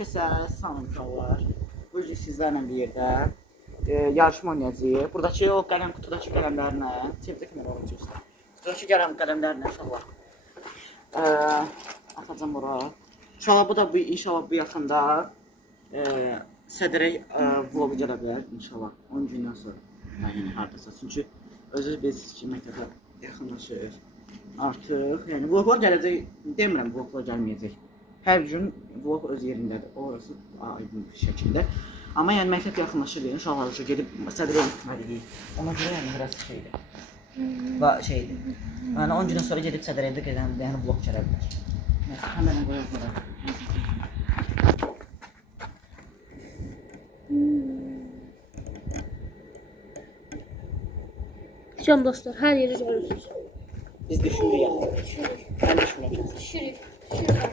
kəsə, salam uşaqlar. Bu gün sizlərlə bir yerdə yarışma oynayacağıq. Buradakı o qələm qutudakı qələmlərlə, çevdəki mən olacaq. Qutudakı qələmlərlə uşaqlar. Atacağım ora. İnşallah bu da inşallah bu yaxında sədrək vlogu gələ bilər inşallah 10 gündən sonra. Yəni hardasa. Çünki özünüz bilirsiniz ki, məktəbə yaxınlaşır. Artıq, yəni vloglar gələcək, demirəm vloglar gəlməyəcək. Hər gün vlog öz yerindədir, orası aydın bir şəkildə. Amma yəni məktəb yaxınlaşır, inşallah gedib sədrə gitməliyik. Ona görə yəni biraz şeydir. Şeydir. Yəni 10 gündən sonra gedib sədrədə gedən yəni vlog gələ bilər. Nəsə, həmən qoyaq bura. Can dostlar, her yeri görürsünüz. Biz düşünürük. Düşürük. Ben düşünürüm. Düşürük. Düşürsen.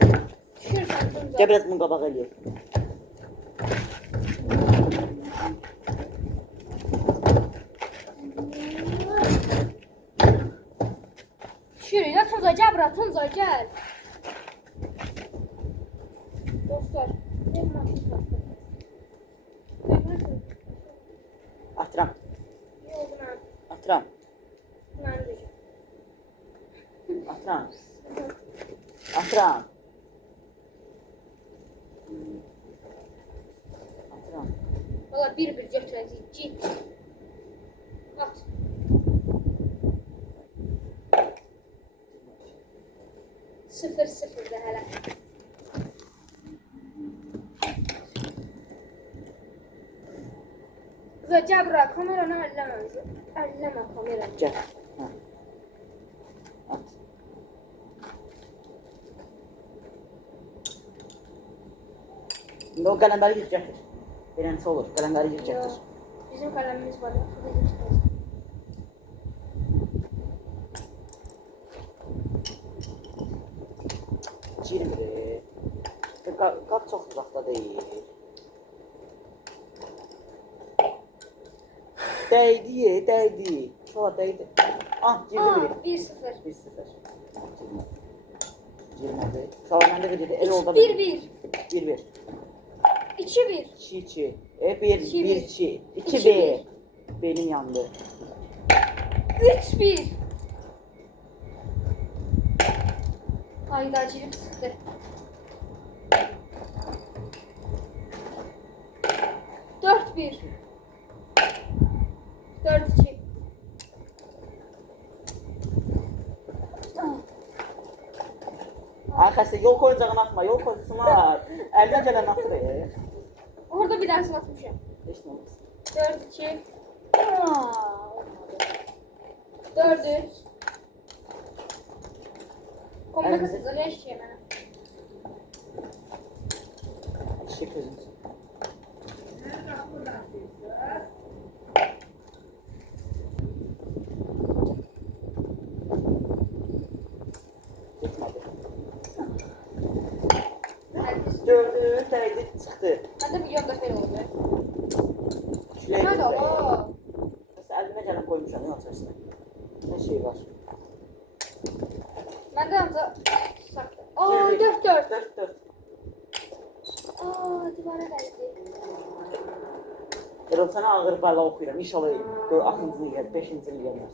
Düşürsen Tunca. Gel biraz bunu qabağa eləyək. Düşürük. Ya Tunca gel bura. Tunca gel. Dostlar. Benim maşın kalktı. Atıram. İyi oldu ben. Atıram. Ben de. Atıram. Atıram. Atıram. Valla bir götürəcəyik. Git. At. Sıfır sıfır da hələ. Kıza gel bura. Kameranı elleme önce. Elleme kameranı. Gel. Ha. At. Şimdi o qələmləri yiyəcəkdir. Beləncə olur. Qələmləri yiyəcəkdir. Bizim kalemimiz var. Girmir. Qap çox uzaqda deyil. Değdi, değdi. Şola değdi. Ah, girdi biri. 1-0. 1-0. Girmedi. Şola məndə də dedi. El oldu. 1-1. 1-1. 2-1. 2-2. 1-2. 2-1. Benim yandı. 3-1. Hayda girip sıktı. 4-1. 4-2. Arkadaşlar yol koyacağını atma. Yol koysunlar. Elden gelen atır. Orada bir ders atmışım. Hiç ne olmaz. 4-2. Olmadı. 4-3. Komple kısıtlı eşeğe bana. Teşekkür ederim. Gitmedi. Gördü, değdi, çıktı. Ben de milyon defa oldu. Şuraya Hadi gitti. Allah. Mesela elime gelen koymuşam ya içerisine. Ne şey var? Ben de amca saktım. Aa 4-4. 4-4. Aa divara geldi. Erol sana ağır bala okuyuram. İnşallah 6-cını gəlir, 5-cini gəlməz.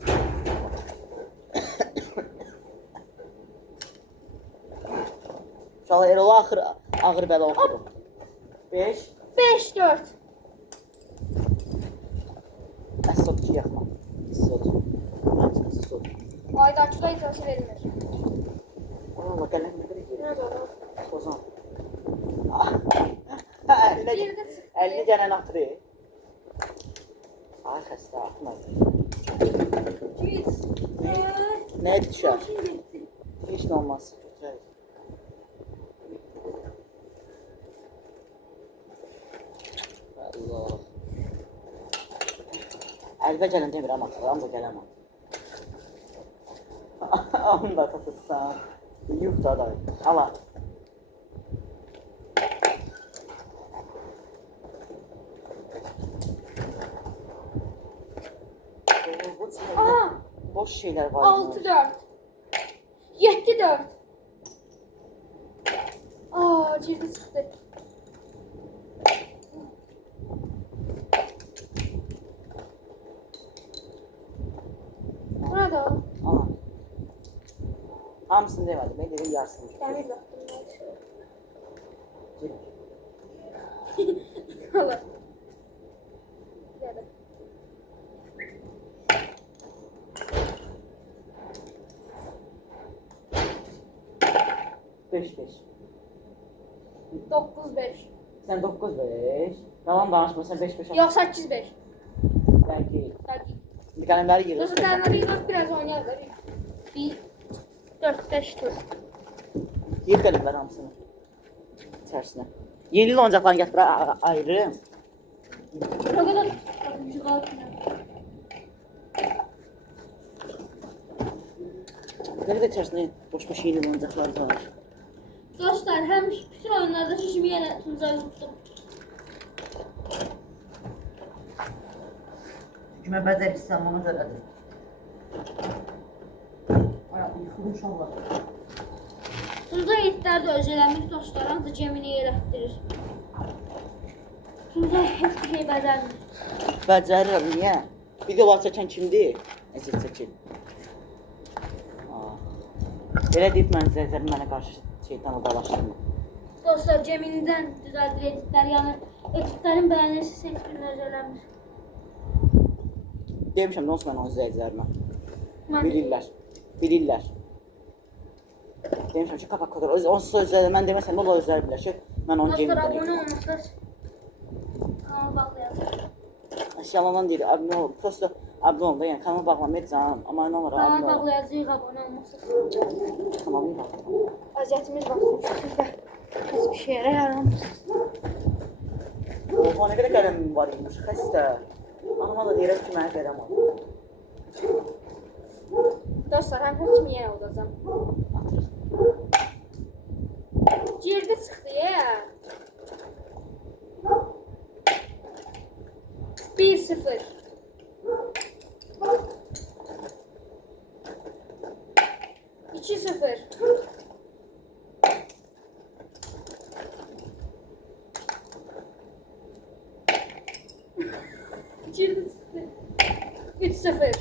İnşallah Erol'a ağır bala okuyuram. 5. 5-4. Əsot 2 yaxma. Əsot. Məncə əsot. Aydakıda itirazı verilir. Allah qələm nə qədər Ne olur? Ozan. Bir de çıktı. 50 gələn atırı. Ay xəstə atmaz. Git. Nəyə düşər? Heç nə olmaz. Götürək. Allah. Əlbə gələn demirəm atır, amma gələm. Onu da atasızsan. Yuh da da. Ala. Aha. Boş şeyler var. 6-4. 7-4. Aa, girdi çıktı. da. Ana. Hamısını demədim, ben dedim yarısını. Demir baktım. Gel. Hala. Gel. 5-5. 9-5. Sen 9-5. Yalan danışma, sen 5-5 Yok 8-5. Belki. Belki. Bir kalemleri yığılır. Dostlar kalemleri bak biraz oynayalım. 1, 4, 5 tur. Yığ kalemler hamısını. İçerisine. Yeni oyuncaklarını getir ayrı. Ne kadar? Müzik altına. Ne kadar içerisinde boş yeni oyuncaklar var. Dostlar hem bütün oyunlarda şişimi yine Tuncay'ı unuttum. Cümle beceriksem ona göredir. Ay, yıkılmış Allah. Tuncay itlərdə özələmiş dostlar ancaq Cemini yerətdirir. Tuncay heç bir şey bədəlmir. Beceririm, niye? Videolar çeken kimdi? Ezil çekin. Belə deyib mən zəzərim mənə qarşı şeytanı dalaşdırma. Dostlar Ceminidən düzəldir editlər, yəni editlərin bəyənirsiz heç birini özələmir. Demişəm, onsuz mən onun zəzərimə. Mən Bilirlər. Bilirlər. Demişəm ki, kapak kadar. Onsuz özləri, mən deməsəm, ola özləri bilər ki, mən onu Dostlar Cemil'dən abunə edim. olmuşlar. Kanalı bağlayalım. Yalandan deyir, abunə ol. Prosto abunə ol da, yəni kanalı bağlamayı canım. Amma nə olar, Kanalı abunə ol. bağlayacağıq abunə olmuşsunuz. Kanalı bağlamayı. Əziyyətimiz baksın ki siz də heç bir şeylərə yaramırsınız. Oha, nə qədər qələmim var imiş, xəstə. Anama da deyirəm ki, mənə qələm al. Dostlar hem kimi yenə olacağım. Atır. Girdi çıxdı ya. 1-0. İki 0. Girdi çıxdı. 3-0.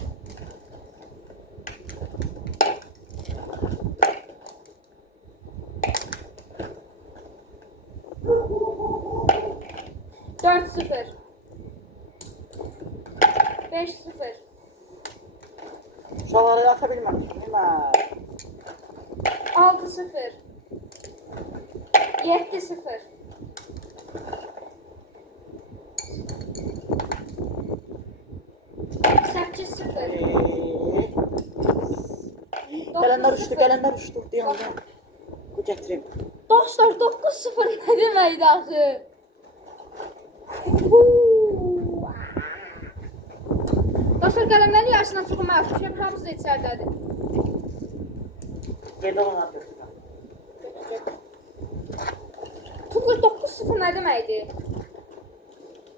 4-0. 5-0. Uşaqları ata bilməmişim, bilmə. 6-0. 7-0. 8-0. Gələnlər uçdu, gələnlər uçdu. Deyəm, bu gətireyim. Dostlar 9-0 ne deməkdir axı? Dostlar qələmlərin yarısına çıxın məşğul, hamısı da içərdədir. Yerdə olan atıyorsun. Tuğul 9-0 ne deməkdir?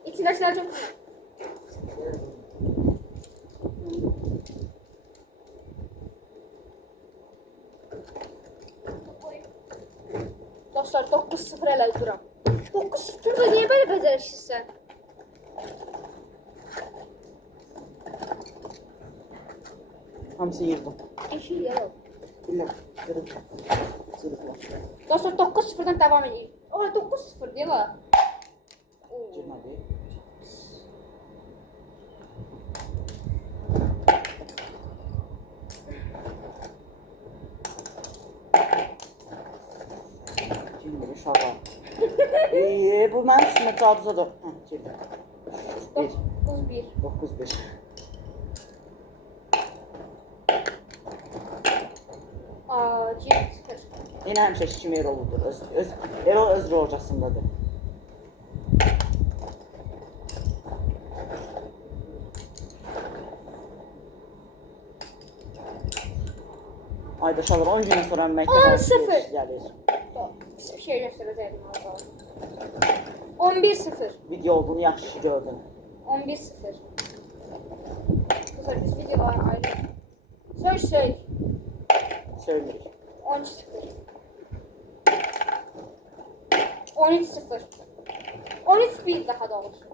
İçindəkilər çox. Dostlar 9-0 elə duram. 9-0 da niyə belə becərişsizsən? Hamısı yırdı. Eşil yer ol. Bilmem. Yırdı. Sırıkla. Dostlar 9-0'dan devam edeyim. Oha 9-0 değil mi? Girmədi. Girmədi uşağa. Bu mənim üstümə caduzadır. Hə, girdi. 9-1. 9-5. Cirit 0. Yine həmişə kimi Erol'udur. Erol öz rojasındadır. Ayda şalır 10 gündən sonra məktəb 10-0. gəlir. Bir şey göstereceğim. 11-0. Video olduğunu yaxşı gördün. 11-0. Güzel biz video ayrı. Söyle. Söyleyir. 13-0. 13-0. 13-1 daha doğrusu.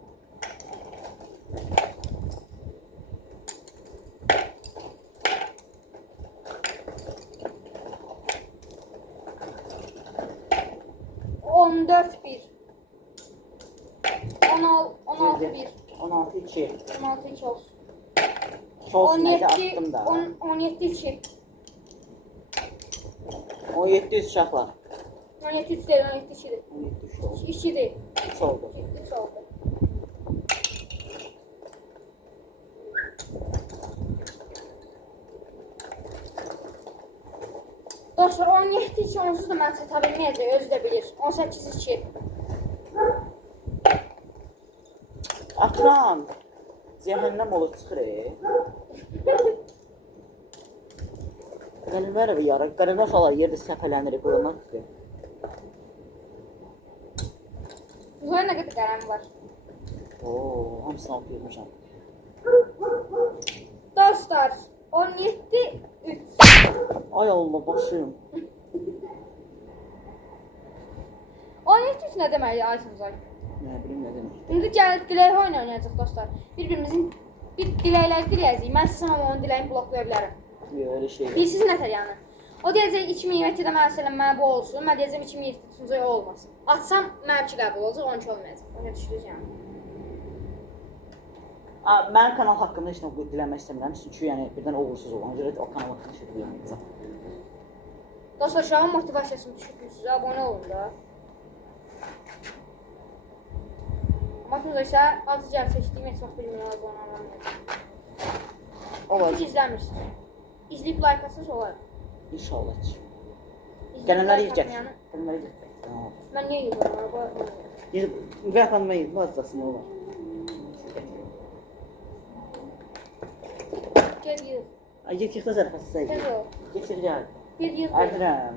14-1. 16-1. 16-2. 16-2 olsun. Olsun, nədə attım da. 17-2. 17 uşaqlar. 17-3 deyil, 17-2'dir. 17 oldu. 2 deyil. 3 oldu. 3 oldu. Dostlar 17-2 onsuz da mən çata bilməyəcək, özü də bilir. 18-2. Akran. Cəhənnəm olur çıxır. Qənimlər evi yara. Qənimlər xalar yerdə səpələnir. Qoyulmaq ki. Burada nə qədər qələm var? Oo, hamısını alıp yürmüşəm. Dostlar 17-3. Ay Allah, başım. 17-3 nə deməkdir Aysunzay? Nə bilim, nə demək. İndi gəlib dilək oyunu oynayacaq dostlar. Bir-birimizin diləkləri diləyəcəyik. Mən sizə amma onun diləyini bloklaya bilərəm. Yox, öyle şey. Bilirsiniz nətər yəni? O deyəcək 2020-də məsələn mənə bu olsun, mən deyəcəm 2023-cü o olmasın. Atsam mənimki qəbul olacaq, 12 olmayacaq. Ona düşürüz yəni. Mənim kanal haqqında heç nə diləmək istəmirəm. Çünki yəni birdən uğursuz olan. Görə o kanal haqqında şey bilmirəm. Dostlar, şu an motivasiyasını düşürürsünüz, abunə olun da. Matımıza isə azı gəl seçdiyim heç vaxt bilmirəm abunə olmayacaq. Olar. Siz izləmirsiniz. İzləyib like atsınız olar. İnşallah. İzləyib Qənimləri like yiyəcək. atmayanı- Qənimləri yiyəcək. Mən niyə yiyirəm? Və xanıma yiyəcək. Vazcasını olar. Gel yığ. Get yıxda zərfəsi səyir. Gel o. Getir gəl. Gel yığ. Ədirəm.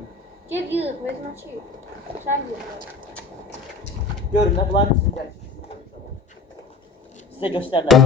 Gel yığ. Vezmə çiğ. Sen yığ. Görün də bunlar sizin gəlir. Sizə göstərirəm.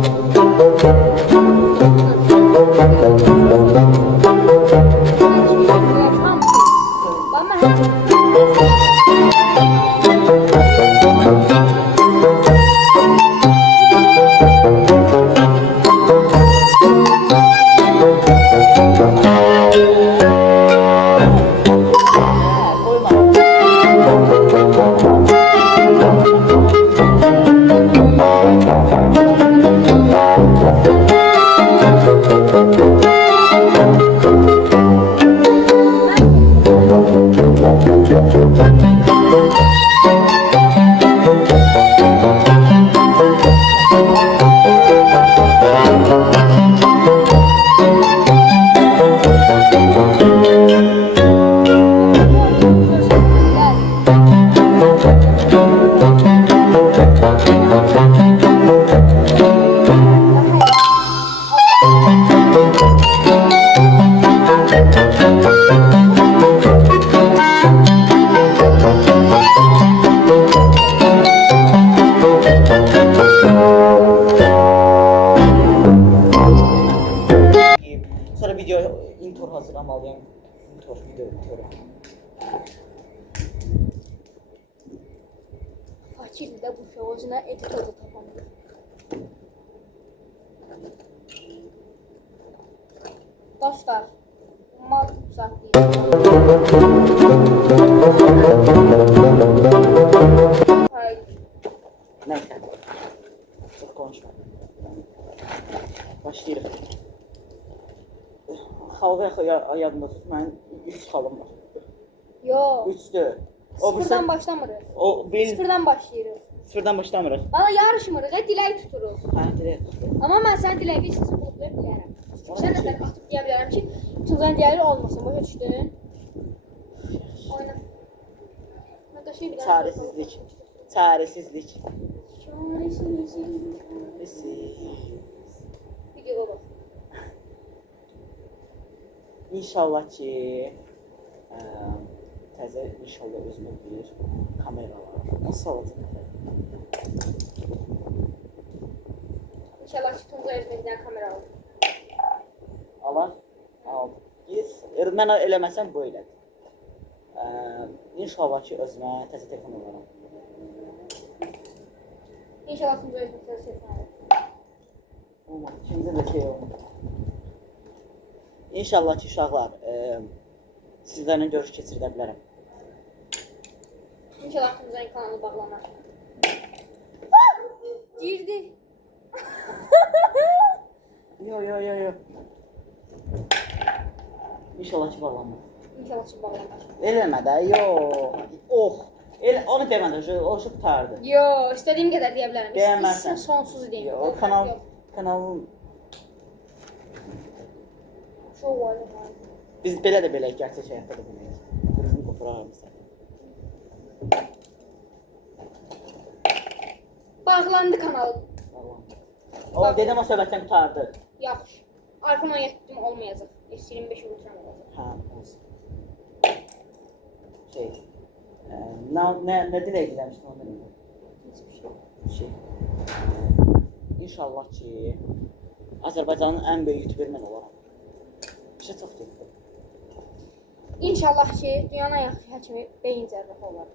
Sonra video intro hazırlamalıyım. Video. Fakirdi de bu şey özüne edit adı tapamıyor. Dostlar, mal tutsak değil. Hayır. Neyse. Çok konuşma. Başlayalım. Xalq yadında tut, mənim 3 xalım var. Yo. 3'dür. Sıfırdan başlamırıq. O benim Sıfırdan başlayırıq. sıfırdan başlamırıq. Valla yarışmırıq, dilək tuturuq. Hə, direkt. Amma mən sən diləyi bir səsi bloklaya bilərəm. Sən nədən atıb deyə bilərəm ki, Tuzan deyəri olmasın, başa düşdün? Oyna. Mən də şey bilərəm. Çaresizlik. Çaresizlik. Videoya bax. İnşallah ki təzə inşallah özümə bir kamera var. Nasıl alacaq? İnşallah ki Tuzan özünə kamera alır. Alar? Al. Mən eləməsəm bu elədir. İnşallah ki özümə təzə telefon alaram. İnşallah Tuzan özünə telefon alır. Olmadı. İkimizin də şey olmadı. İnşallah ki uşaqlar sizlərlə görüş keçirdə bilərəm. İnşallah Tuncay'ın kanalı bağlanar. Girdi. Yo. İnşallah ki bağlanmaz. İnşallah ki bağlanar. Eləmə də, yo. Oh. Onu demədə, o şu qutardı. Yo, istədiyim qədər deyə bilərəm. Deyəməzsən. İstəyirsən sonsuz deyim. Yo, kanalın Şov var. biz belə də beləyik, gerçək həyatda da beləyik. Qırızını qopurarım sən. Bağlandı kanal. O dedim o söhbətdən qutardı. Yaxşı. iPhone 17 olmayacaq. S25 Ultra olacaq. Ha, olsun. Ne dilə gidermiştin ondan önce? Hiçbir şey. İnşallah ki Azərbaycanın ən böyük YouTuber mən olaram. İşte çox deyildi. İnşallah ki dünyanın en yaxşı həkimi beyin cərrahı olar.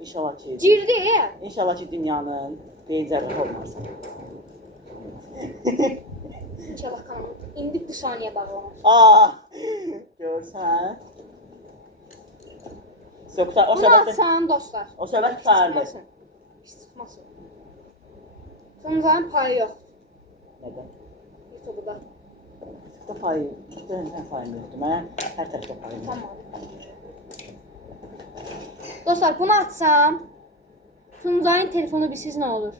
İnşallah ki Girdi. İnşallah ki dünyanın beyin cərrahı olmazsa. İnşallah kanalım indi bu saniyə bağlanar. Görsən. Yoksa o Bunu söhbət atsam dostlar. o söhbət qutardı. Pis çıxmasın. Tuncayın payı yox. Nədən? YouTube'da. Da payı, sən payım yoxdur. Mən hər tərəfdə payım yoxdur. Tamam. Dostlar bunu atsam Tuncayın telefonu bilsiz nə olur?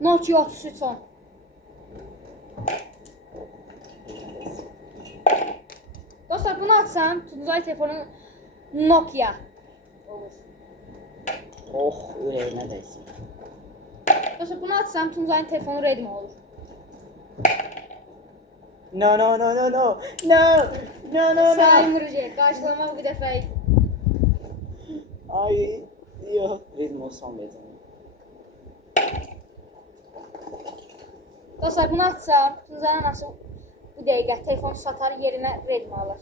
Nokia 3310. Dostlar bunu atsam Tuncay telefonu Nokia olur. Oh, ürəyimə dəysin. Dostlar bunu atsam Tuncayın telefonu Redmi olur. No. Saymıracaq. Qarşılamaq bir dəfə. Ay, yox. Redmi olsam verəcəm. Dostlar bunu atsam Tuncayın anası bu dəqiqə telefon satar yerinə Redmi alır.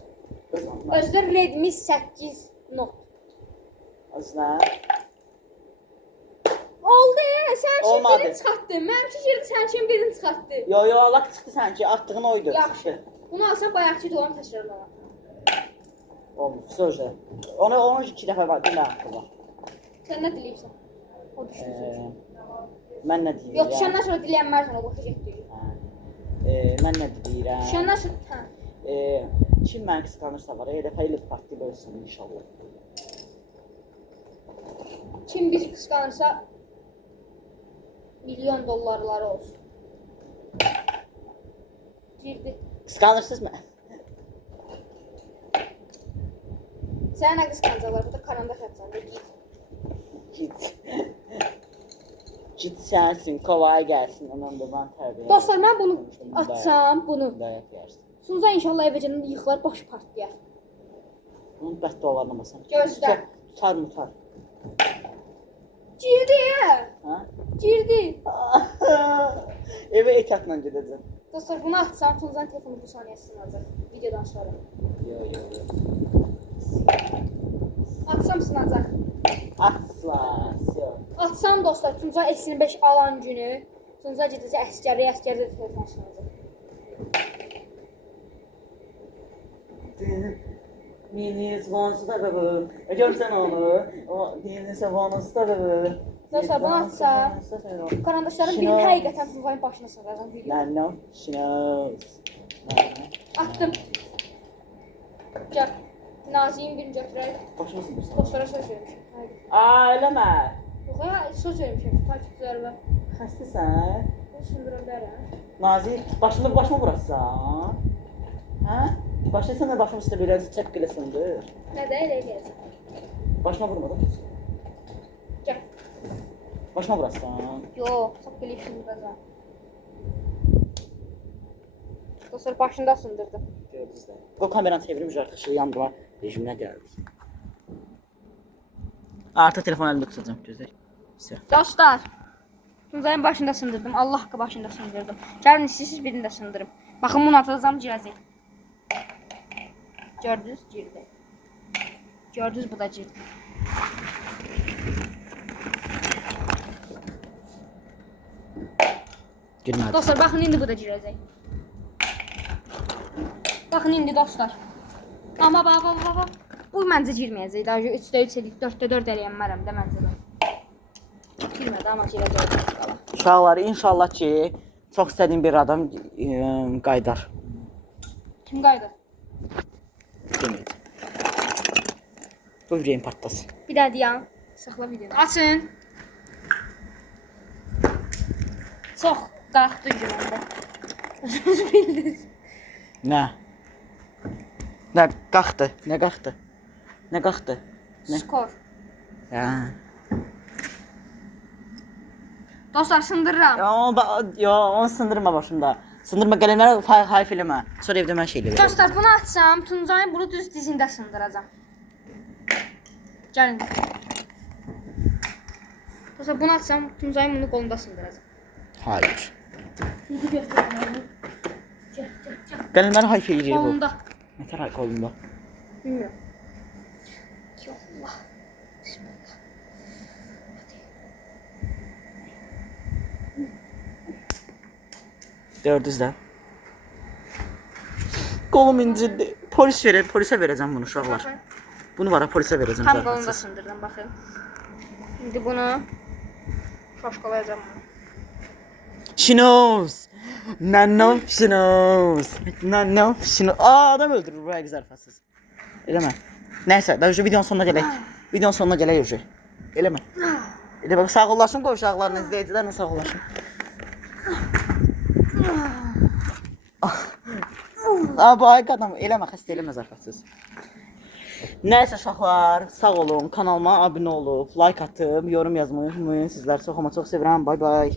Özdə Redmi 8 Note. Aslında Oldu. Sən kim Olmadı. birini çıxartdın? Mənim ki girdi, sən kim birini çıxartdı? yo Allah çıxdı sanki attığın oydu. Yaxşı. Bunu alsam bayaqçı dolan təkrarlanar. Olmuş, sözdə. Onu 2 dəfə var, bir haqqı var. Sən nə diləyirsən? O düşdü sözü. Mən nə deyirəm? Yox, düşəndən sonra diləyənmərsən, o boşa getdi. Mən nə deyirəm? Düşəndən sonra, hə. Kim məni qısqanırsa var, elə fəyli partiyyə bölsün inşallah. Kim bizi qısqanırsa milyon dollarları olsun. Girdi. Qısqanırsınız mı? Sənə nə qısqancaqlar? Burada karandaş atsan da git. Git. Git sensin, kolay gelsin. Ondan da ben tərbiyə. Dostlar, mən bunu atsam, bunu. Dayak yersin. Sunca inşallah evəcəndə yıxılar, baş partiyar. Bunun bəddualarlamasan. Gözlə. Tutar mutar. Girdi. Ha? Girdi. Eve ehtiyatla gedəcəm. Dostlar, bunu atsam, Tuncayın telefonu bu saniyə sınacaq. Videodan sonra. Yo. Atsam sınacaq. Asla. Yo. Atsam dostlar, Tuncay S25 alan günü Tuncay gedəcək əsgərdə telefon sınacaq. Mini zvonsu da bu. Görsən onu? O dini zvonsu da bu. Dostlar, bunu atsam, karandaşların birinin həqiqətən Tuncayın başına sınacaq video. No, she knows. Attım. Gəl. Naziyin birini götürək. Başını sınırsan. Dostlara söz vermişim. Eləmə. Yox ya, söz vermişim. Takipçilərimə. Xəstəsən? Bunu sındıra bilərəm. Nazir, başıma vurarsan? Hə? Başlaysan da başım üstə belə çək belə sındır. Nədə elə gələcək? Başıma vurmadan. Gəl. Başıma vurarsan. Yox, çox bilib sındıracaq. Dostlar, başında sındırdım. Gördünüz də. Bu kameranı çevirmiş arkadaşlar yandıma rejiminə gəldik. Artıq telefon əlimdə tutacağım gözlər. Dostlar, Tuncayın başında sındırdım. Allah haqqı başında sındırdım. Gəlin siz birini də sındırım. Baxın bunu atacağım girəcək. Gördünüz, girdi. Gördünüz, bu da girdi. Girmədi. Dostlar, baxın indi bu da girəcək. Baxın indi dostlar. Amma bax. Bu məncə girməyəcək. Daha 3-də 3 elədik, 4-də 4 eləyənmərəm də məncə də. Girmədi, amma girəcək. Uşaqlar, inşallah ki, çox istədiyim bir adam qaydar. Kim qaydı? Deməyəcək. Bu ürəyim partlasın. Bir daha deyəm. Saxla videonu. Açın. Çox qalxdı güləndə. Bildiniz. Nə? Nə qalxdı? Nə qalxdı? Nə qalxdı? Nə? Skor. Hə. Dostlar sındırıram. Onu sındırma başımda. Sındırma qələmləri hayf eləmə. Sonra evdə mən şey eləyəcəm. Dostlar bunu açsam Tuncayın bunu düz dizində sındıracağım. Gəlin. Dostlar bunu açsam Tuncayın bunu qolunda sındıracağım. Hayır. Şimdi göstərəm. Qələmləri hayf eləyir bu. Qolunda. Nətər qolunda? Bilmiyorum. Allah. Bismillah. Gördünüz də. Qolum incidi. Polisə verəcəm bunu uşaqlar. Bunu var, polisə verəcəm Tam qolunda zərbətsiz. sındırdım baxın. Şimdi bunu şaşqalayacağım. She knows. She knows. Adam öldürür bu həqiqi zərbətsiz. Eləmə. Nəysə, daha videonun sonuna gələk. Videonun sonuna gələk yoxsa. Eləmə. Elə bax sağollaşın qoy uşaqlarla, izləyicilərlə sağollaşın. Bu ay qadam eləmə, xəstə eləmə zərbətsiz. Nəysə uşaqlar, sağ olun, kanalıma abunə olub, like atıb, yorum yazmayı unutmayın. Sizləri çox ama çox sevirəm. Bay bay.